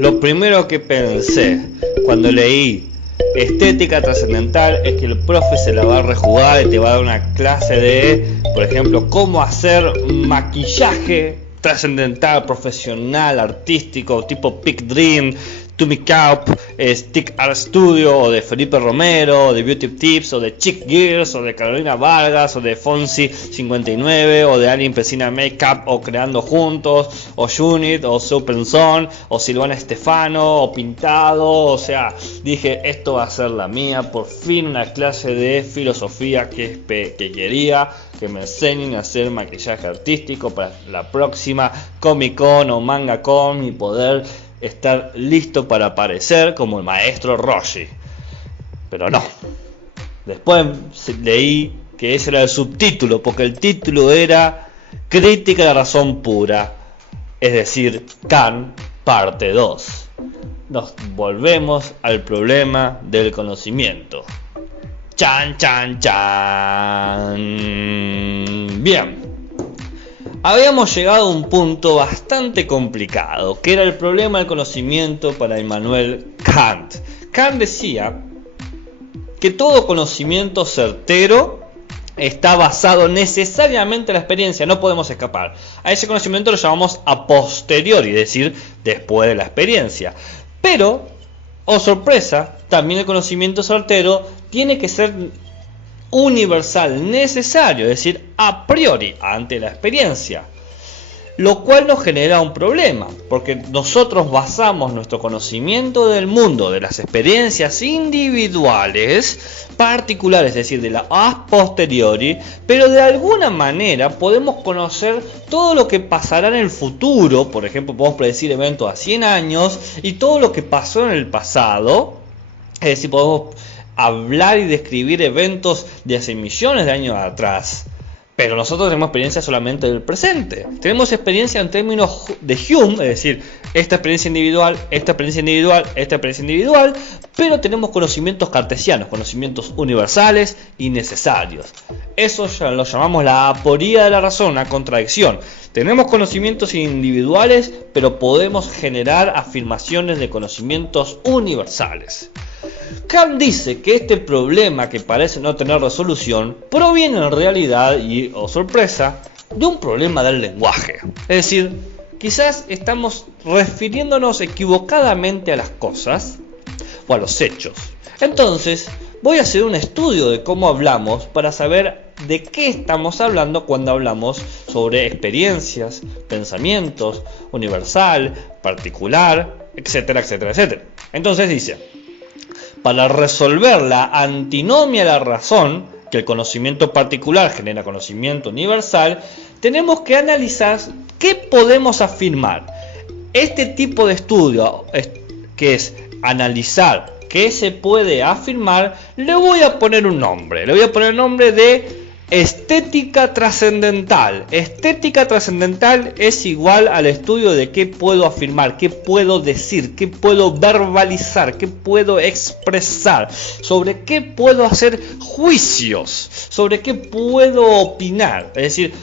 Lo primero que pensé cuando leí estética trascendental es que el profe se la va a rejugar y te va a dar una clase de, por ejemplo, cómo hacer maquillaje trascendental, profesional, artístico, tipo Peak Dream, To Make Up, Stick Art Studio, o de Felipe Romero, o de Beauty Tips, o de Chick Gears, o de Carolina Vargas, o de Fonsi 59, o de Alien Pesina Makeup, o Creando Juntos, o Unit, o Super Son, o Silvana Estefano, o Pintado. O sea, dije, esto va a ser la mía, por fin una clase de filosofía que quería que me enseñen a hacer maquillaje artístico para la próxima Comic Con o Manga Con y poder estar listo para aparecer como el maestro Roshi. Pero no. Después leí que ese era el subtítulo, porque el título era Crítica de la razón pura, es decir, Kant parte 2. Nos volvemos al problema del conocimiento. Chan, chan, chan. Bien. Habíamos llegado a un punto bastante complicado, que era el problema del conocimiento para Immanuel Kant. Kant decía que todo conocimiento certero está basado necesariamente en la experiencia, no podemos escapar. A ese conocimiento lo llamamos a posteriori, es decir, después de la experiencia. Pero, oh sorpresa, también el conocimiento certero tiene que ser universal, necesario, es decir, a priori, ante la experiencia. Lo cual nos genera un problema, porque nosotros basamos nuestro conocimiento del mundo, de las experiencias individuales, particulares, es decir, de la a posteriori, pero de alguna manera podemos conocer todo lo que pasará en el futuro. Por ejemplo, podemos predecir eventos a 100 años y todo lo que pasó en el pasado, es decir, podemos hablar y describir eventos de hace millones de años atrás. Pero nosotros tenemos experiencia solamente del presente. Tenemos experiencia en términos de Hume, es decir, esta experiencia individual, esta experiencia individual, esta experiencia individual, pero tenemos conocimientos cartesianos, conocimientos universales y necesarios. Eso ya lo llamamos la aporía de la razón, una contradicción. Tenemos conocimientos individuales, pero podemos generar afirmaciones de conocimientos universales. Kant dice que este problema, que parece no tener resolución, proviene en realidad, y oh sorpresa, de un problema del lenguaje. Es decir, quizás estamos refiriéndonos equivocadamente a las cosas o a los hechos. Entonces, voy a hacer un estudio de cómo hablamos para saber de qué estamos hablando cuando hablamos sobre experiencias, pensamientos, universal, particular, etcétera, etcétera, etcétera. Entonces dice: para resolver la antinomia de la razón, que el conocimiento particular genera conocimiento universal, tenemos que analizar qué podemos afirmar. Este tipo de estudio, que es analizar qué se puede afirmar, le voy a poner un nombre. Le voy a poner el nombre de estética trascendental. Estética trascendental es igual al estudio de qué puedo afirmar, qué puedo decir, qué puedo verbalizar, qué puedo expresar, sobre qué puedo hacer juicios, sobre qué puedo opinar, es decir,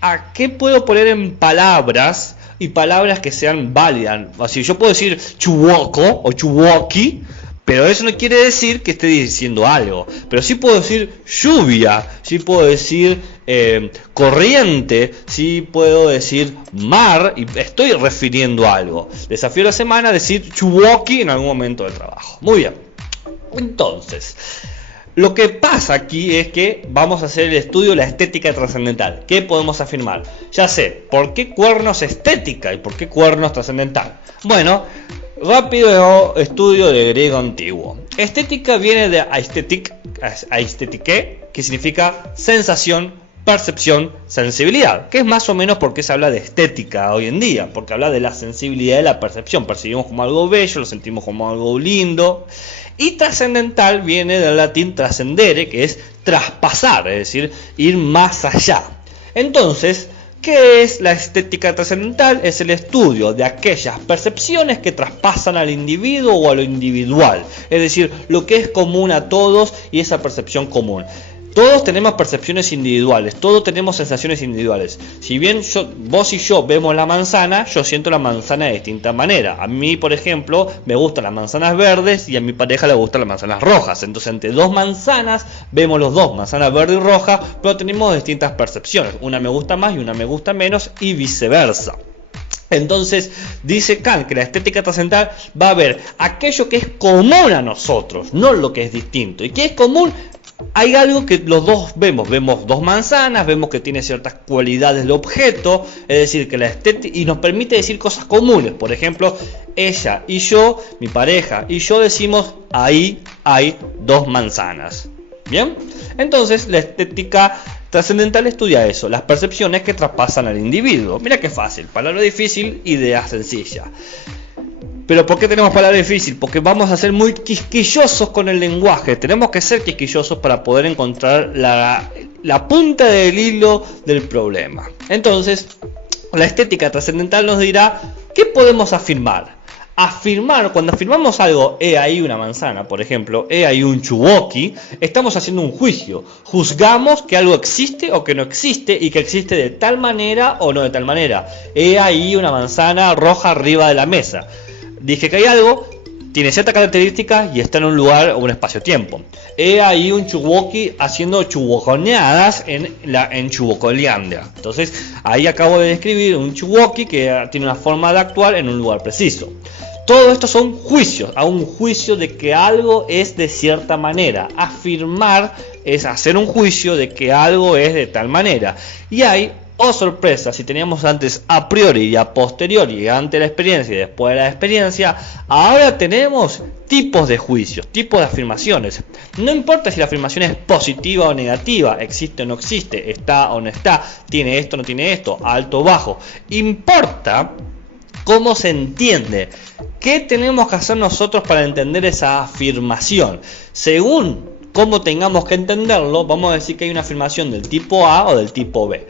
a qué puedo poner en palabras, y palabras que sean válidas. Así, yo puedo decir chuwoco o chuwoki, pero eso no quiere decir que esté diciendo algo. Pero sí puedo decir lluvia, sí puedo decir corriente, sí puedo decir mar, y estoy refiriendo a algo. Desafío de la semana: decir chuwoki en algún momento del trabajo. Muy bien. Entonces, lo que pasa aquí es que vamos a hacer el estudio de la estética trascendental. ¿Qué podemos afirmar? Ya sé, ¿por qué cuernos estética y por qué cuernos trascendental? Bueno, rápido estudio de griego antiguo. Estética viene de aesthetique, que significa sensación, percepción, sensibilidad, que es más o menos porque se habla de estética hoy en día, porque habla de la sensibilidad de la percepción. Percibimos como algo bello, lo sentimos como algo lindo. Y trascendental viene del latín trascendere, que es traspasar, es decir, ir más allá. Entonces, ¿qué es la estética trascendental? Es el estudio de aquellas percepciones que traspasan al individuo o a lo individual, es decir, lo que es común a todos y esa percepción común. Todos tenemos percepciones individuales, todos tenemos sensaciones individuales. Si bien vos y yo vemos la manzana, yo siento la manzana de distinta manera. A mí, por ejemplo, me gustan las manzanas verdes y a mi pareja le gustan las manzanas rojas. Entonces, entre dos manzanas, vemos los dos, manzana verde y roja, pero tenemos distintas percepciones. Una me gusta más y una me gusta menos y viceversa. Entonces dice Kant que la estética trascendental va a ver aquello que es común a nosotros, no lo que es distinto. ¿Y qué es común? Hay algo que los dos vemos dos manzanas, vemos que tiene ciertas cualidades del objeto, es decir, que la estética, y nos permite decir cosas comunes. Por ejemplo, ella y yo, mi pareja y yo decimos, ahí hay dos manzanas. Bien, entonces la estética trascendental estudia eso, las percepciones que traspasan al individuo. Mira qué fácil, palabra difícil, idea sencilla. Pero ¿por qué tenemos palabra difícil? Porque vamos a ser muy quisquillosos con el lenguaje. Tenemos que ser quisquillosos para poder encontrar la punta del hilo del problema. Entonces, la estética trascendental nos dirá ¿qué podemos afirmar? Cuando afirmamos algo, he ahí una manzana, por ejemplo, he ahí un chuwoki, estamos haciendo un juicio. Juzgamos que algo existe o que no existe y que existe de tal manera o no de tal manera. He ahí una manzana roja arriba de la mesa. Dije que hay algo, tiene cierta característica y está en un lugar o un espacio-tiempo. He ahí un chuwoki haciendo chuwoconeadas en Chuwocolandia. Entonces, ahí acabo de describir un chuwoki que tiene una forma de actuar en un lugar preciso. Todo esto son juicios, a un juicio de que algo es de cierta manera. Afirmar es hacer un juicio de que algo es de tal manera. Y hay, oh sorpresa, si teníamos antes a priori y a posteriori, ante la experiencia y después de la experiencia, ahora tenemos tipos de juicios, tipos de afirmaciones. No importa si la afirmación es positiva o negativa, existe o no existe, está o no está, tiene esto o no tiene esto, alto o bajo. Importa cómo se entiende. ¿Qué tenemos que hacer nosotros para entender esa afirmación? Según cómo tengamos que entenderlo, vamos a decir que hay una afirmación del tipo A o del tipo B.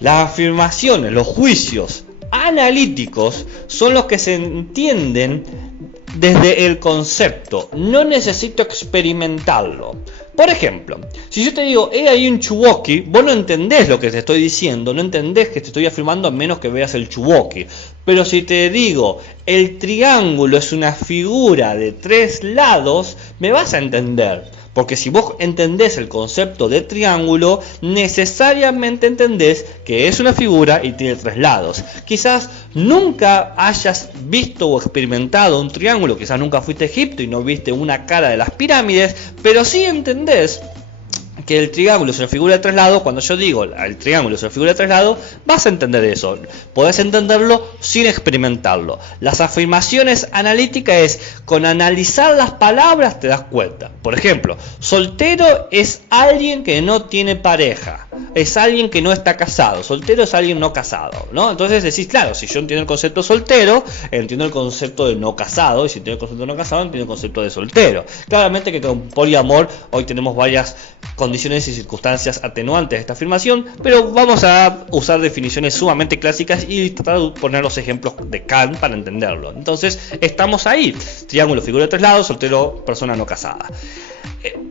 Las afirmaciones, los juicios analíticos son los que se entienden desde el concepto. No necesito experimentarlo. Por ejemplo, si yo te digo, he ahí un chuwoki, vos no entendés lo que te estoy diciendo, no entendés que te estoy afirmando a menos que veas el chuwoki. Pero si te digo, el triángulo es una figura de 3 lados, me vas a entender. Porque si vos entendés el concepto de triángulo, necesariamente entendés que es una figura y tiene 3 lados. Quizás nunca hayas visto o experimentado un triángulo, quizás nunca fuiste a Egipto y no viste una cara de las pirámides, pero sí entendés que el triángulo es una figura de 3 lados. Cuando yo digo el triángulo es una figura de 3 lados, vas a entender eso. Podés entenderlo sin experimentarlo. Las afirmaciones analíticas es, con analizar las palabras te das cuenta. Por ejemplo, soltero es alguien que no tiene pareja. Es alguien que no está casado. Soltero es alguien no casado, ¿no? Entonces decís, claro, si yo entiendo el concepto soltero, entiendo el concepto de no casado. Y si entiendo el concepto de no casado, entiendo el concepto de soltero. Claramente que con poliamor hoy tenemos varias condiciones y circunstancias atenuantes de esta afirmación, pero vamos a usar definiciones sumamente clásicas y tratar de poner los ejemplos de Kant para entenderlo. Entonces, estamos ahí. Triángulo, figura de 3 lados, soltero, persona no casada.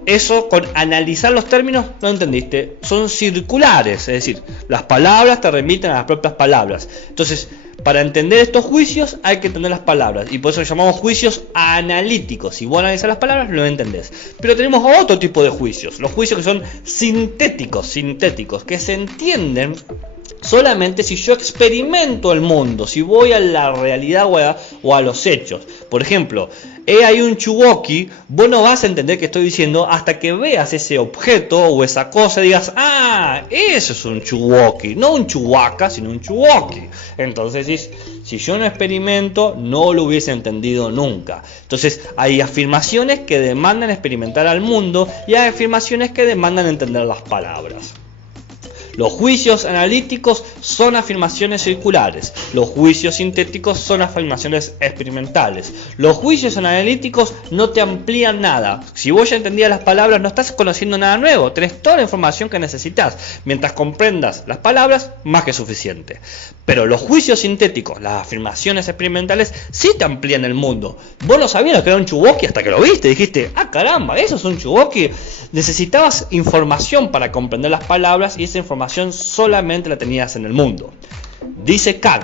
Eso, con analizar los términos, no entendiste. Son circulares, es decir, las palabras te remiten a las propias palabras. Entonces, para entender estos juicios hay que entender las palabras, y por eso los llamamos juicios analíticos. Si vos analizas las palabras, lo entendés. Pero tenemos otro tipo de juicios, los juicios que son sintéticos, que se entienden solamente si yo experimento el mundo, si voy a la realidad o a los hechos. Por ejemplo, he ahí un chuwoki, vos no vas a entender qué estoy diciendo hasta que veas ese objeto o esa cosa y digas, ah, eso es un chuwoki, no un chuhuaca, sino un chuwoki. Entonces, si yo no experimento, no lo hubiese entendido nunca. Entonces, hay afirmaciones que demandan experimentar al mundo y hay afirmaciones que demandan entender las palabras. Los juicios analíticos son afirmaciones circulares. Los juicios sintéticos son afirmaciones experimentales. Los juicios analíticos no te amplían nada. Si vos ya entendías las palabras, no estás conociendo nada nuevo. Tenés toda la información que necesitas. Mientras comprendas las palabras, más que suficiente. Pero los juicios sintéticos, las afirmaciones experimentales, sí te amplían el mundo. Vos no sabías lo que era un Chubosky hasta que lo viste. Dijiste, ah caramba, eso es un Chubosky. Necesitabas información para comprender las palabras y esa información solamente la tenías en el mundo. Dice Kant,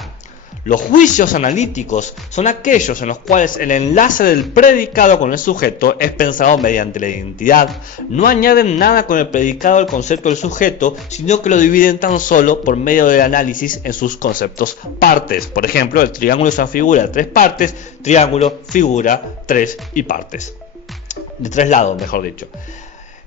los juicios analíticos son aquellos en los cuales el enlace del predicado con el sujeto es pensado mediante la identidad. No añaden nada con el predicado al concepto del sujeto, sino que lo dividen tan solo por medio del análisis en sus conceptos partes. Por ejemplo, el triángulo es una figura de 3 partes, triángulo, figura, 3 y partes. De 3 lados, mejor dicho.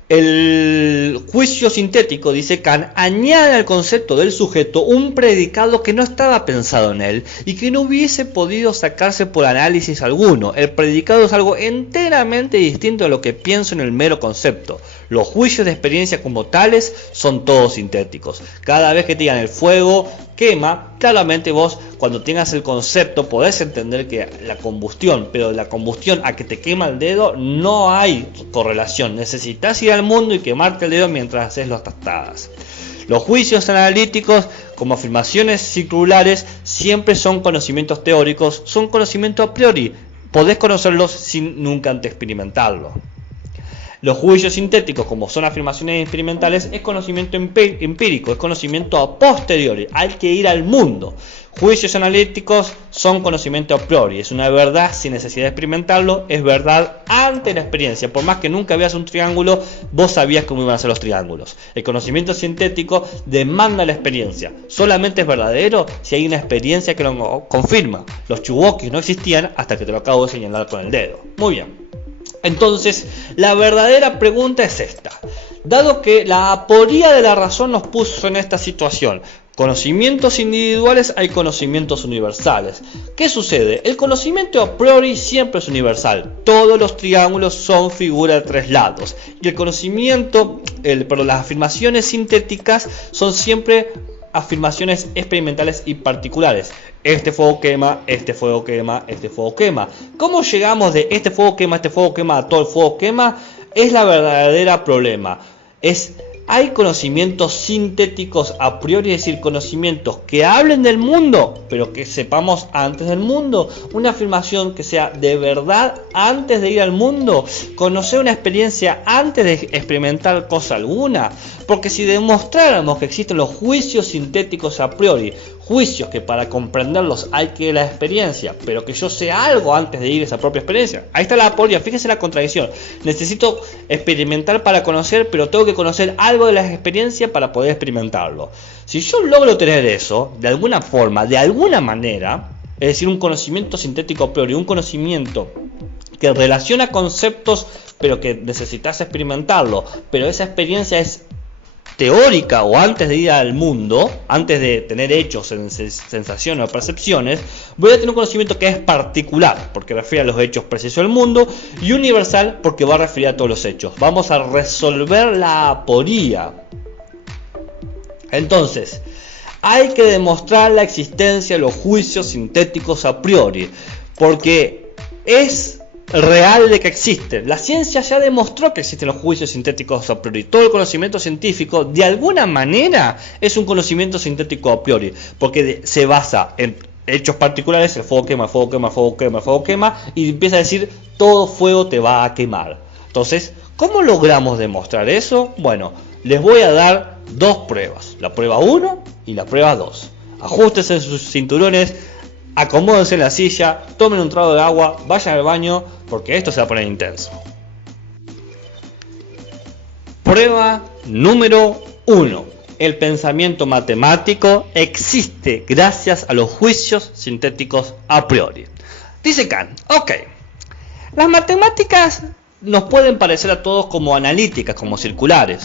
El juicio sintético, dice Kant, añade al concepto del sujeto un predicado que no estaba pensado en él y que no hubiese podido sacarse por análisis alguno. El predicado es algo enteramente distinto a lo que pienso en el mero concepto. Los juicios de experiencia como tales son todos sintéticos. Cada vez que te digan el fuego quema, claramente vos cuando tengas el concepto podés entender que la combustión, pero la combustión a que te quema el dedo no hay correlación. Necesitas ir al mundo y quemarte el dedo mientras haces las tastadas. Los juicios analíticos como afirmaciones circulares siempre son conocimientos teóricos, son conocimientos a priori. Podés conocerlos sin nunca antes experimentarlo. Los juicios sintéticos, como son afirmaciones experimentales, es conocimiento empírico, es conocimiento a posteriori, hay que ir al mundo. Juicios analíticos son conocimiento a priori, es una verdad sin necesidad de experimentarlo, es verdad ante la experiencia. Por más que nunca veas un triángulo, vos sabías cómo iban a ser los triángulos. El conocimiento sintético demanda la experiencia, solamente es verdadero si hay una experiencia que lo confirma. Los Chubosky no existían hasta que te lo acabo de señalar con el dedo. Muy bien. Entonces, la verdadera pregunta es esta. Dado que la aporía de la razón nos puso en esta situación, conocimientos individuales hay conocimientos universales. ¿Qué sucede? El conocimiento a priori siempre es universal. Todos los triángulos son figuras de 3 lados. Y el conocimiento, las afirmaciones sintéticas son siempre afirmaciones experimentales y particulares. Este fuego quema, este fuego quema, este fuego quema. ¿Cómo llegamos de este fuego quema a todo el fuego quema? Es la verdadera problema. Hay conocimientos sintéticos a priori, es decir, conocimientos que hablen del mundo, pero que sepamos antes del mundo. Una afirmación que sea de verdad antes de ir al mundo. Conocer una experiencia antes de experimentar cosa alguna. Porque si demostráramos que existen los juicios sintéticos a priori, juicios que para comprenderlos hay que ir a la experiencia, pero que yo sé algo antes de ir a esa propia experiencia. Ahí está la aporia, fíjese la contradicción. Necesito experimentar para conocer, pero tengo que conocer algo de la experiencia para poder experimentarlo. Si yo logro tener eso, de alguna forma, de alguna manera, es decir, un conocimiento sintético a priori, un conocimiento que relaciona conceptos, pero que necesitas experimentarlo, pero esa experiencia es teórica o antes de ir al mundo, antes de tener hechos, sensaciones o percepciones, voy a tener un conocimiento que es particular, porque refiere a los hechos precisos del mundo, y universal, porque va a referir a todos los hechos. Vamos a resolver la aporía. Entonces, hay que demostrar la existencia de los juicios sintéticos a priori, porque es real de que existen. La ciencia ya demostró que existen los juicios sintéticos a priori. Todo el conocimiento científico de alguna manera es un conocimiento sintético a priori, porque se basa en hechos particulares. El fuego quema, fuego quema, fuego quema, fuego quema, y empieza a decir todo fuego te va a quemar. Entonces, ¿cómo logramos demostrar eso? Bueno, les voy a dar 2 pruebas, la prueba 1 y la prueba 2. Ajústense en sus cinturones, acomódense en la silla, tomen un trago de agua, vayan al baño, porque esto se va a poner intenso. Prueba número 1. El pensamiento matemático existe gracias a los juicios sintéticos a priori. Dice Kant, ok, las matemáticas nos pueden parecer a todos como analíticas, como circulares.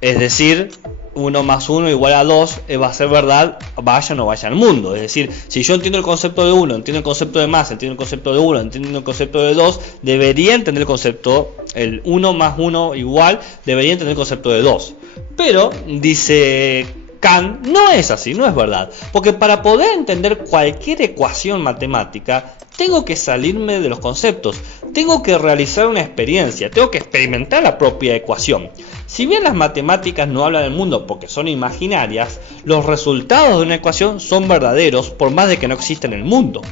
Es decir, 1 más 1 igual a 2 va a ser verdad, vaya o no vaya al mundo. Es decir, si yo entiendo el concepto de 1, entiendo el concepto de más, entiendo el concepto de 1, entiendo el concepto de 2, debería entender el concepto, el 1 más 1 igual, debería entender el concepto de 2. Pero, dice Kant, no es así, no es verdad. Porque para poder entender cualquier ecuación matemática, tengo que salirme de los conceptos, tengo que realizar una experiencia, tengo que experimentar la propia ecuación. Si bien las matemáticas no hablan del mundo porque son imaginarias, los resultados de una ecuación son verdaderos por más de que no exista en el mundo.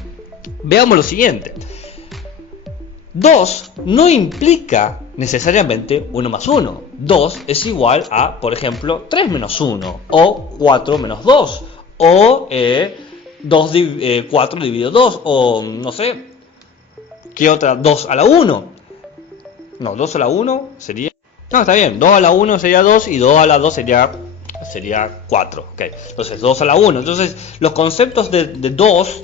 Veamos lo siguiente. 2 no implica necesariamente 1 más 1. 2 es igual a, por ejemplo, 3 menos 1, o 4 menos 2, o 4 dividido 2, o no sé, ¿qué otra? 2 a la 1. No, 2 a la 1 sería... No, está bien, 2 a la 1 sería 2 y 2 a la 2 sería 4. Okay. Entonces, 2 a la 1. Entonces, los conceptos de 2...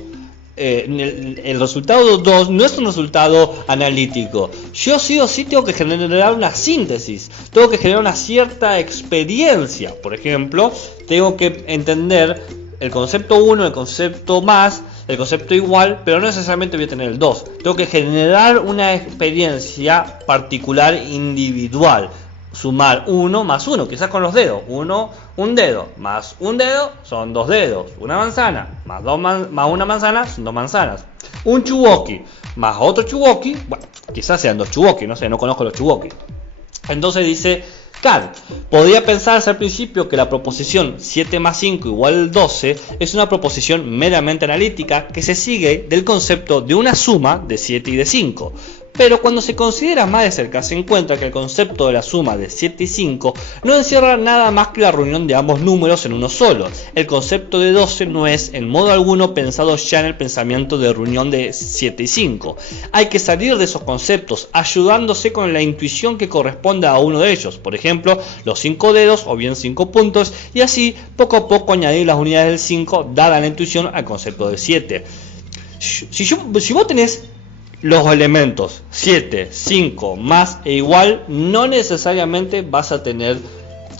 el resultado de 2 no es un resultado analítico. Yo sí o sí tengo que generar una síntesis, tengo que generar una cierta experiencia. Por ejemplo, tengo que entender el concepto 1, el concepto más, el concepto igual, pero no necesariamente voy a tener el 2. Tengo que generar una experiencia particular, individual. Sumar 1 más 1, quizás con los dedos. Un dedo más un dedo son 2 dedos. Una manzana más una manzana son 2 manzanas. Un chuwoki más otro chuwoki, bueno, quizás sean 2 chuwoki, no sé, no conozco los chuwoki. Entonces dice Kant, podría pensarse al principio que la proposición 7 más 5 igual 12 es una proposición meramente analítica que se sigue del concepto de una suma de 7 y de 5. Pero cuando se considera más de cerca se encuentra que el concepto de la suma de 7 y 5 no encierra nada más que la reunión de ambos números en uno solo. El concepto de 12 no es en modo alguno pensado ya en el pensamiento de reunión de 7 y 5. Hay que salir de esos conceptos ayudándose con la intuición que corresponde a uno de ellos. Por ejemplo, los 5 dedos o bien 5 puntos, y así poco a poco añadir las unidades del 5 dada la intuición al concepto de 7. Si vos tenés los elementos 7, 5, más e igual, no necesariamente vas a tener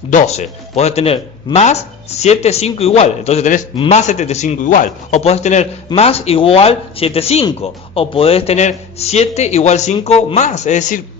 12. Podés tener más 7, 5 igual, entonces tenés más 75 igual. O podés tener más igual 7, 5. O podés tener 7 igual 5 más. Es decir,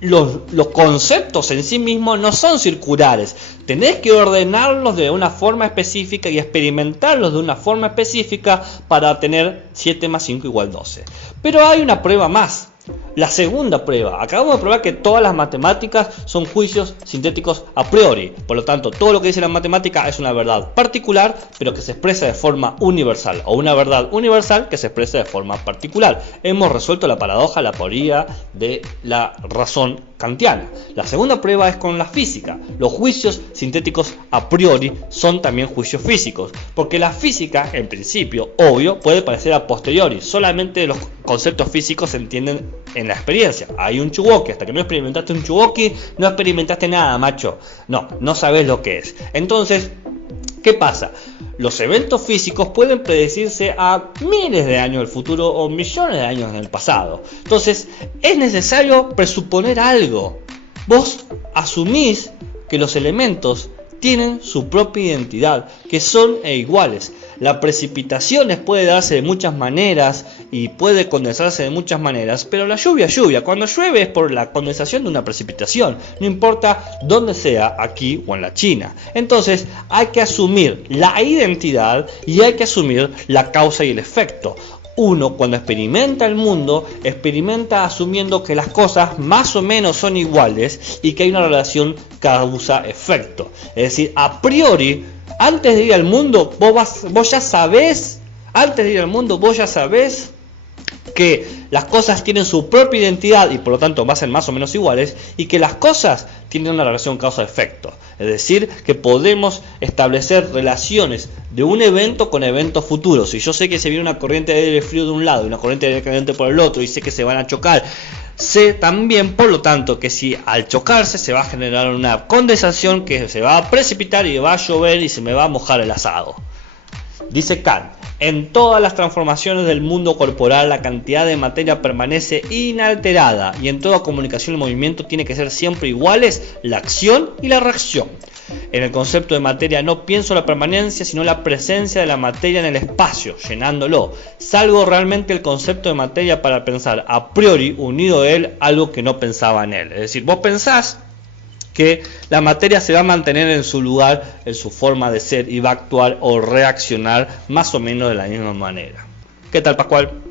los conceptos en sí mismos no son circulares. Tenés que ordenarlos de una forma específica y experimentarlos de una forma específica para tener 7 más 5 igual 12. Pero hay una prueba más. La segunda prueba. Acabamos de probar que todas las matemáticas son juicios sintéticos a priori. Por lo tanto, todo lo que dice la matemática es una verdad particular, pero que se expresa de forma universal. O una verdad universal que se expresa de forma particular. Hemos resuelto la paradoja, la aporía de la razón kantiana. La segunda prueba es con la física. Los juicios sintéticos a priori son también juicios físicos. Porque la física, en principio, obvio, puede parecer a posteriori. Solamente los conceptos físicos se entienden en la experiencia. Hay un chuwoki, hasta que no experimentaste un chuwoki, no experimentaste nada, macho. No sabes lo que es. Entonces, ¿qué pasa? Los eventos físicos pueden predecirse a miles de años del futuro o millones de años en el pasado. Entonces, es necesario presuponer algo. Vos asumís que los elementos tienen su propia identidad, que son iguales. La precipitación puede darse de muchas maneras y puede condensarse de muchas maneras, pero la lluvia es lluvia. Cuando llueve es por la condensación de una precipitación, no importa dónde sea, aquí o en la China. Entonces hay que asumir la identidad y hay que asumir la causa y el efecto. Uno, cuando experimenta el mundo, experimenta asumiendo que las cosas más o menos son iguales y que hay una relación causa-efecto. Es decir, a priori, antes de ir al mundo, vos ya sabés, que las cosas tienen su propia identidad y por lo tanto van a ser más o menos iguales, y que las cosas tienen una relación causa-efecto. Es decir, que podemos establecer relaciones de un evento con eventos futuros. Si yo sé que se viene una corriente de aire frío de un lado y una corriente de aire caliente por el otro, y sé que se van a chocar, sé también, por lo tanto, que si al chocarse se va a generar una condensación que se va a precipitar y va a llover y se me va a mojar el asado. Dice Kant, en todas las transformaciones del mundo corporal la cantidad de materia permanece inalterada y en toda comunicación y movimiento tiene que ser siempre iguales la acción y la reacción. En el concepto de materia no pienso la permanencia sino la presencia de la materia en el espacio, llenándolo. Salgo realmente el concepto de materia para pensar a priori unido a él algo que no pensaba en él. Es decir, vos pensás que la materia se va a mantener en su lugar, en su forma de ser y va a actuar o reaccionar más o menos de la misma manera. ¿Qué tal, Pascual?